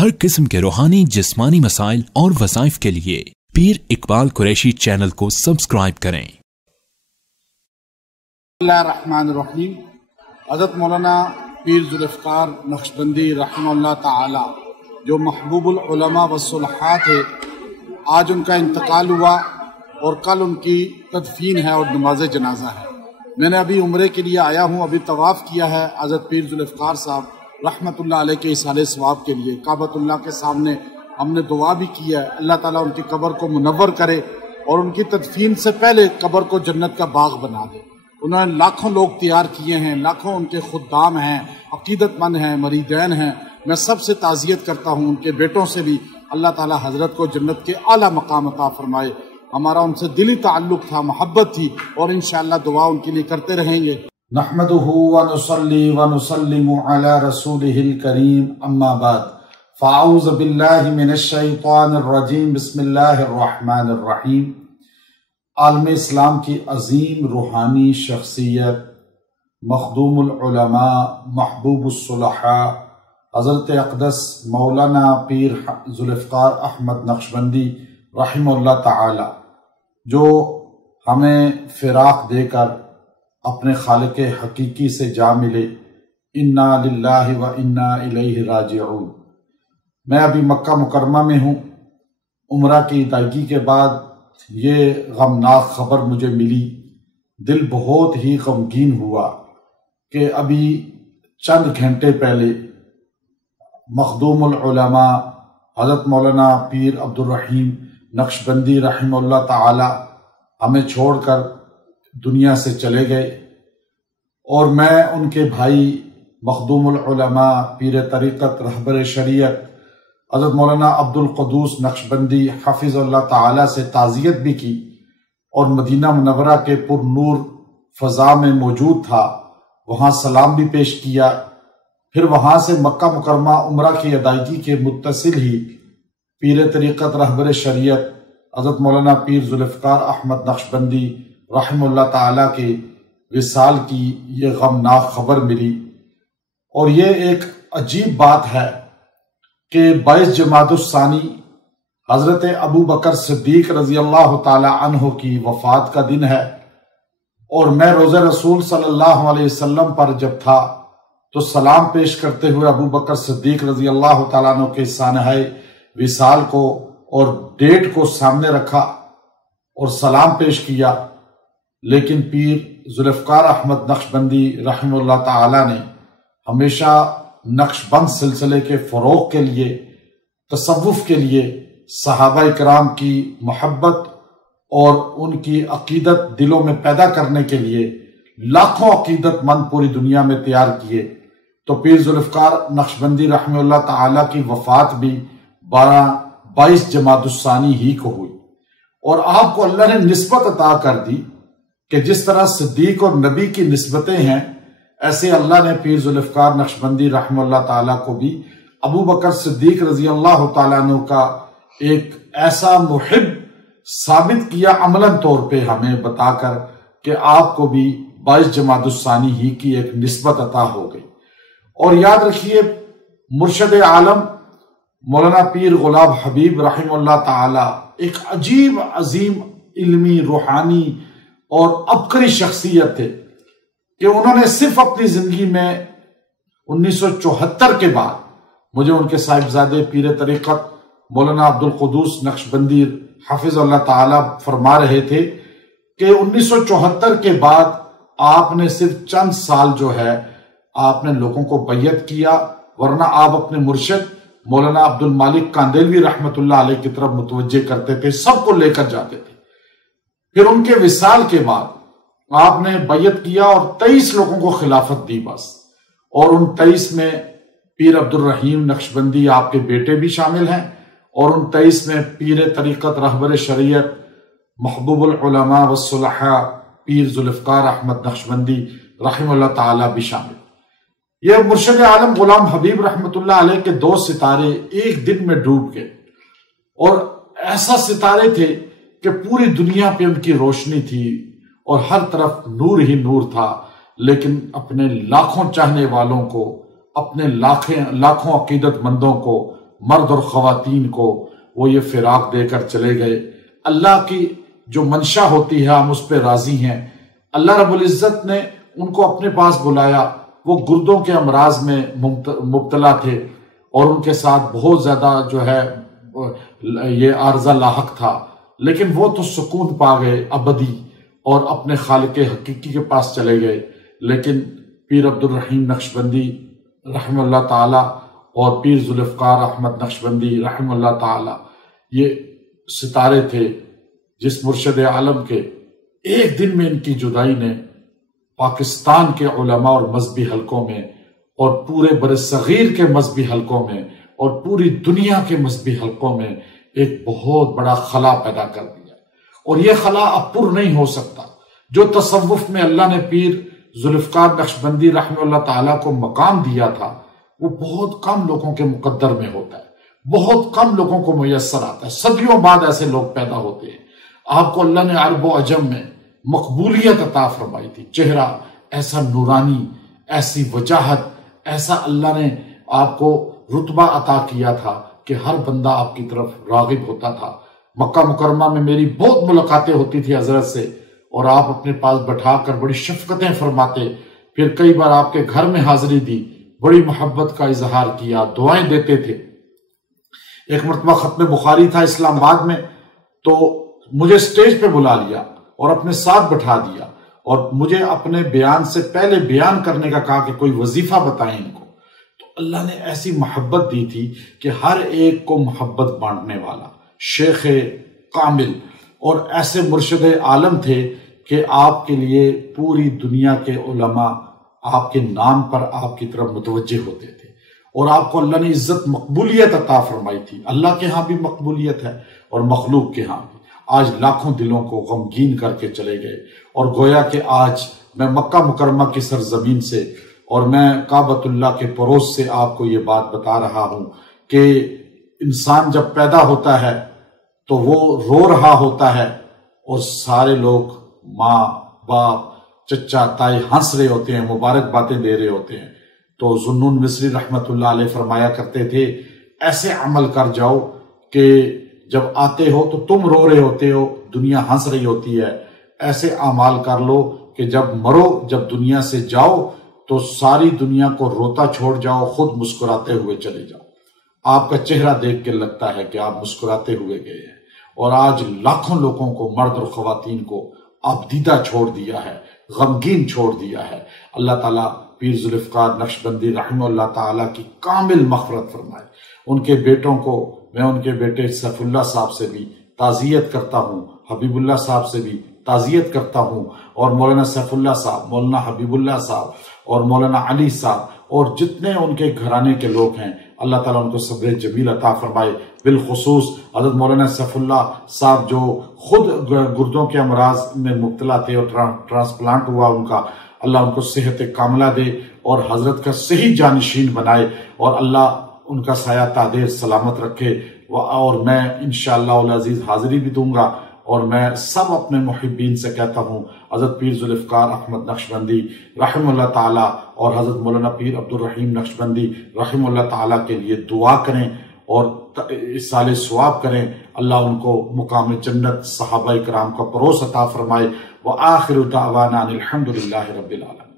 ہر قسم کے روحانی جسمانی مسائل اور وظائف کے لیے پیر اقبال قریشی چینل کو سبسکرائب کریں۔ بسم اللہ الرحمن الرحیم۔ حضرت مولانا پیر ذوالفقار نقشبندی رحمہ اللہ تعالی جو محبوب العلماء والصلحاء تھے، آج ان کا انتقال ہوا اور کل ان کی تدفین ہے اور نماز جنازہ ہے۔ میں نے ابھی عمرے کے لیے آیا ہوں، ابھی طواف کیا ہے حضرت پیر ذوالفقار صاحب رحمۃ اللہ علیہ کے اصالِ ثواب کے لیے۔ کعبۃ اللہ کے سامنے ہم نے دعا بھی کی ہے، اللہ تعالیٰ ان کی قبر کو منور کرے اور ان کی تدفین سے پہلے قبر کو جنت کا باغ بنا دے۔ انہوں نے لاکھوں لوگ تیار کیے ہیں، لاکھوں ان کے خدام ہیں، عقیدت مند ہیں، مریدین ہیں۔ میں سب سے تعزیت کرتا ہوں، ان کے بیٹوں سے بھی اللہ تعالیٰ حضرت کو جنت کے اعلیٰ مقام عطا فرمائے۔ ہمارا ان سے دلی تعلق تھا، محبت تھی، اور انشاءاللہ دعا ان کے لیے کرتے رہیں گے۔ نحمده ونصلي ونسلم على رسوله الكريم اما بعد فاعوذ باللہ من الشیطان الرجیم بسم اللہ الرحمن الرحیم۔ عالم اسلام کی عظیم روحانی شخصیت، مخدوم العلماء، محبوب الصلحاء، حضرت اقدس مولانا پیر ذوالفقار احمد نقشبندی رحمہ اللہ تعالی، جو ہمیں فراق دے کر اپنے خالق حقیقی سے جا ملے، انا للہ و انا الیہ راجعون۔ میں ابھی مکہ مکرمہ میں ہوں۔ عمرہ کی ادائیگی کے بعد یہ غمناک خبر مجھے ملی، دل بہت ہی غمگین ہوا کہ ابھی چند گھنٹے پہلے مخدوم العلماء حضرت مولانا پیر عبدالرحیم نقشبندی رحمہ اللہ تعالی ہمیں چھوڑ کر دنیا سے چلے گئے، اور میں ان کے بھائی مخدوم العلماء پیر طریقت رہبر شریعت حضرت مولانا عبدالقدوس نقشبندی حفظ اللہ تعالی سے تعزیت بھی کی، اور مدینہ منورہ کے پر نور فضا میں موجود تھا، وہاں سلام بھی پیش کیا۔ پھر وہاں سے مکہ مکرمہ عمرہ کی ادائیگی کے متصل ہی پیر طریقت رہبر شریعت حضرت مولانا پیر ذوالفقار احمد نقشبندی رحمہ اللہ تعالیٰ کے وصال کی یہ غمناک خبر ملی۔ اور یہ ایک عجیب بات ہے کہ 22 جمادی الثانی حضرت ابو بکر صدیق رضی اللہ تعالی عنہ کی وفات کا دن ہے، اور میں روضہ رسول صلی اللہ علیہ وسلم پر جب تھا تو سلام پیش کرتے ہوئے ابو بکر صدیق رضی اللہ تعالیٰ عنہ کے سانحہ وصال کو اور ڈیٹ کو سامنے رکھا اور سلام پیش کیا، لیکن پیر ذوالفقار احمد نقشبندی رحمہ اللہ تعالی نے ہمیشہ نقشبند سلسلے کے فروغ کے لیے، تصوف کے لیے، صحابہ کرام کی محبت اور ان کی عقیدت دلوں میں پیدا کرنے کے لیے لاکھوں عقیدت مند پوری دنیا میں تیار کیے۔ تو پیر ذوالفقار نقشبندی رحمہ اللہ تعالی کی وفات بھی 22 جمادی الثانی ہی کو ہوئی، اور آپ کو اللہ نے نسبت عطا کر دی کہ جس طرح صدیق اور نبی کی نسبتیں ہیں، ایسے اللہ نے پیر ذوالفقار نقشبندی رحمہ اللہ تعالیٰ کو بھی ابو بکر صدیق رضی اللہ تعالیٰ عنہ کا ایک ایسا محب ثابت کیا عملاً طور پہ ہمیں بتا کر کہ آپ کو بھی 22 جمادی الثانی ہی کی ایک نسبت عطا ہو گئی۔ اور یاد رکھیے، مرشد عالم مولانا پیر غلام حبیب رحمہ اللہ تعالی ایک عجیب عظیم علمی، روحانی اور عبقری شخصیت تھے کہ انہوں نے صرف اپنی زندگی میں 1974 کے بعد، مجھے ان کے صاحبزادے پیر طریقت مولانا عبدالقدوس نقشبندی حفظ اللہ تعالی فرما رہے تھے کہ 1974 کے بعد آپ نے صرف چند سال جو ہے آپ نے لوگوں کو بیعت کیا، ورنہ آپ اپنے مرشد مولانا عبد المالک کاندیلوی رحمۃ اللہ علیہ کی طرف متوجہ کرتے تھے، سب کو لے کر جاتے تھے۔ پھر ان کے وصال کے بعد آپ نے بیعت کیا اور 23 لوگوں کو خلافت دی بس، اور ان 23 میں پیر عبدالرحیم نقشبندی آپ کے بیٹے بھی شامل ہیں، اور ان 23 میں پیر طریقت رہبر شریعت محبوب العلماء والصلحاء پیر ذوالفقار احمد نقشبندی رحمہ اللہ تعالی بھی شامل۔ یہ مرشد عالم غلام حبیب رحمۃ اللہ علیہ کے 2 ستارے ایک دن میں ڈوب گئے، اور ایسا ستارے تھے کہ پوری دنیا پہ ان کی روشنی تھی اور ہر طرف نور ہی نور تھا، لیکن اپنے لاکھوں چاہنے والوں کو، اپنے لاکھوں عقیدت مندوں کو مرد اور خواتین کو وہ یہ فراق دے کر چلے گئے۔ اللہ کی جو منشا ہوتی ہے ہم اس پہ راضی ہیں۔ اللہ رب العزت نے ان کو اپنے پاس بلایا، وہ گردوں کے امراض میں مبتلا تھے اور ان کے ساتھ بہت زیادہ جو ہے یہ عارضہ لاحق تھا، لیکن وہ تو سکون پا گئے ابدی اور اپنے خالق حقیقی کے پاس چلے گئے۔ لیکن پیر عبد الرحیم نقشبندی رحمہ اللہ تعالی اور پیر ذوالفقار احمد نقشبندی رحمہ اللہ تعالی یہ ستارے تھے جس مرشد عالم کے ایک دن میں ان کی جدائی نے پاکستان کے علماء اور مذہبی حلقوں میں اور پورے برصغیر کے مذہبی حلقوں میں اور پوری دنیا کے مذہبی حلقوں میں ایک بہت بڑا خلا پیدا کر دیا، اور یہ خلا اب پر نہیں ہو سکتا۔ جو تصوف میں اللہ نے پیر ذوالفقار نقشبندی رحمہ اللہ تعالیٰ کو مقام دیا تھا وہ بہت کم لوگوں کے مقدر میں ہوتا ہے، بہت کم لوگوں کو میسر آتا ہے۔ صدیوں بعد ایسے لوگ پیدا ہوتے ہیں۔ آپ کو اللہ نے عرب و عجم میں مقبولیت عطا فرمائی تھی، چہرہ ایسا نورانی، ایسی وجاہت، ایسا اللہ نے آپ کو رتبہ عطا کیا تھا کہ ہر بندہ آپ کی طرف راغب ہوتا تھا۔ مکہ مکرمہ میں میری بہت ملاقاتیں ہوتی تھی حضرت سے، اور آپ اپنے پاس بٹھا کر بڑی شفقتیں فرماتے، پھر کئی بار آپ کے گھر میں حاضری دی، بڑی محبت کا اظہار کیا، دعائیں دیتے تھے۔ ایک مرتبہ ختم بخاری تھا اسلام آباد میں، تو مجھے سٹیج پہ بلا لیا اور اپنے ساتھ بٹھا دیا اور مجھے اپنے بیان سے پہلے بیان کرنے کا کہا کہ کوئی وظیفہ بتائیں ان کو۔ تو اللہ نے ایسی محبت دی تھی کہ ہر ایک کو محبت بانٹنے والا شیخ کامل اور ایسے مرشد عالم تھے کہ آپ کے لیے پوری دنیا کے علماء آپ کے نام پر آپ کی طرف متوجہ ہوتے تھے، اور آپ کو اللہ نے عزت مقبولیت عطا فرمائی تھی۔ اللہ کے ہاں بھی مقبولیت ہے اور مخلوق کے ہاں بھی۔ آج لاکھوں دلوں کو غمگین کر کے چلے گئے، اور گویا کہ آج میں مکہ مکرمہ کی سرزمین سے اور میں کعبۃ اللہ کے پڑوس سے آپ کو یہ بات بتا رہا ہوں کہ انسان جب پیدا ہوتا ہے تو وہ رو رہا ہوتا ہے اور سارے لوگ ماں باپ چچا تائی ہنس رہے ہوتے ہیں، مبارک باتیں دے رہے ہوتے ہیں۔ تو ذوالنون مصری رحمت اللہ علیہ فرمایا کرتے تھے ایسے عمل کر جاؤ کہ جب آتے ہو تو تم رو رہے ہوتے ہو، دنیا ہنس رہی ہوتی ہے، ایسے اعمال کر لو کہ جب مرو، جب دنیا سے جاؤ تو ساری دنیا کو روتا چھوڑ جاؤ، خود مسکراتے ہوئے چلے جاؤ۔ آپ کا چہرہ دیکھ کے لگتا ہے کہ آپ مسکراتے ہوئے گئے ہیں، اور آج لاکھوں لوگوں کو، مرد اور خواتین کو آپ دیدہ چھوڑ دیا ہے، غمگین چھوڑ دیا ہے۔ اللہ تعالیٰ پیر ذوالفقار نقشبندی رحمہ اللہ تعالیٰ کی کامل مغفرت فرمائے۔ ان کے بیٹوں کو، میں ان کے بیٹے سیف اللہ صاحب سے بھی تعزیت کرتا ہوں، حبیب اللہ صاحب سے بھی تعزیت کرتا ہوں، اور مولانا سیف اللہ صاحب، مولانا حبیب اللہ صاحب اور مولانا علی صاحب اور جتنے ان کے گھرانے کے لوگ ہیں، اللہ تعالیٰ ان کو صبر جمیل عطا فرمائے۔ بالخصوص حضرت مولانا سیف اللہ صاحب جو خود گردوں کے امراض میں مبتلا تھے اور ٹرانسپلانٹ ہوا ان کا، اللہ ان کو صحت کاملہ دے اور حضرت کا صحیح جانشین بنائے، اور اللہ ان کا سایہ تادیر سلامت رکھے۔ اور میں انشاءاللہ العزیز حاضری بھی دوں گا، اور میں سب اپنے محبین سے کہتا ہوں حضرت پیر ذوالفقار احمد نقشبندی رحمہ اللہ تعالیٰ اور حضرت مولانا پیر عبد الرحیم نقشبندی رحمہ اللہ تعالیٰ کے لیے دعا کریں اور اصال ثواب کریں۔ اللہ ان کو مقام جنت صحابہ کرام کا پروس عطا فرمائے۔ وآخر دعوانا الحمدللہ رب العالمین۔